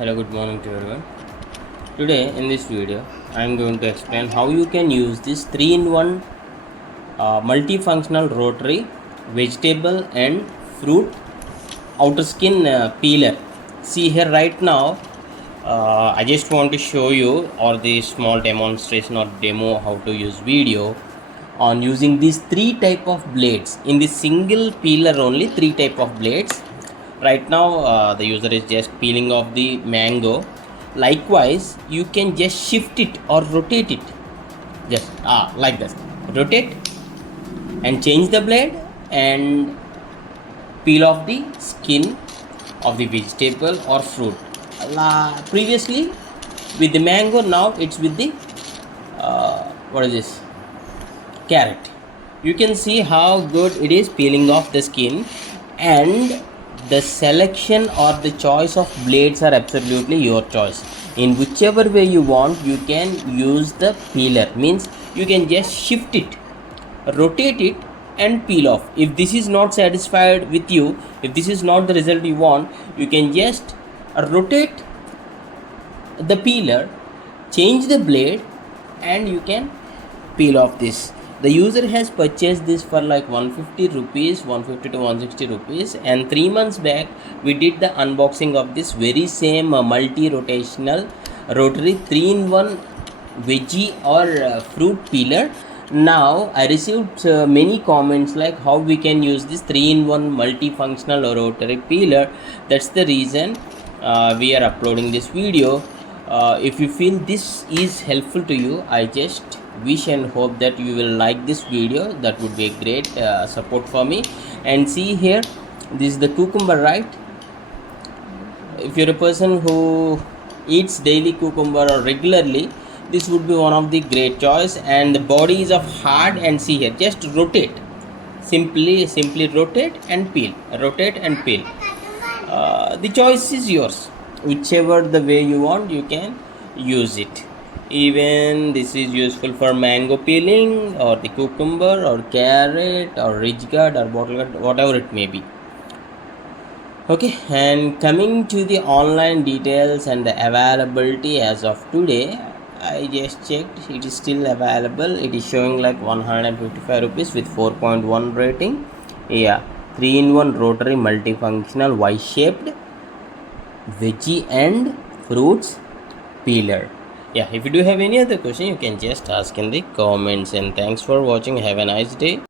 Hello, good morning to everyone. Today in this video I am going to explain how you can use this 3-in-1 multifunctional rotary vegetable and fruit outer skin peeler. See here right now, I just want to show you or the small demonstration or demo how to use video on using these three type of blades in the single peeler. Only three type of blades. Right now the user is just peeling off the mango. Likewise, you can just shift it or rotate it, just like this. Rotate and change the blade and peel off the skin of the vegetable or fruit. Previously with the mango, now it's with the what is this, carrot. You can see how good it is peeling off the skin, and the selection or the choice of blades are absolutely your choice. In whichever way you want, you can use the peeler. Means you can just shift it, rotate it and peel off. If this is not satisfied with you, if this is not the result you want, you can just rotate the peeler, change the blade, and you can peel off this. The user has purchased this for like 150 rupees, 150 to 160 rupees, and 3 months back we did the unboxing of this very same multi-rotational rotary 3-in-1 veggie or fruit peeler. Now I received many comments like how we can use this 3-in-1 multifunctional rotary peeler. That's the reason we are uploading this video. If you feel this is helpful to you, I just wish and hope that you will like this video. That would be a great support for me. And see here, this is the cucumber, right? If you're a person who eats daily cucumber or regularly, this would be one of the great choice. And the body is of hard, and see here, just rotate, simply rotate and peel, rotate and peel. The choice is yours. Whichever the way you want, you can use it. Even this is useful for mango peeling or the cucumber or carrot or ridge guard or bottle guard, whatever it may be. Okay, and coming to the online details and the availability as of today, I just checked, it is still available. It is showing like 155 rupees with 4.1 rating. Yeah, 3-in-1 rotary multifunctional Y-shaped veggie and fruits peeler. Yeah, if you do have any other question, you can just ask in the comments. And thanks for watching. Have a nice day.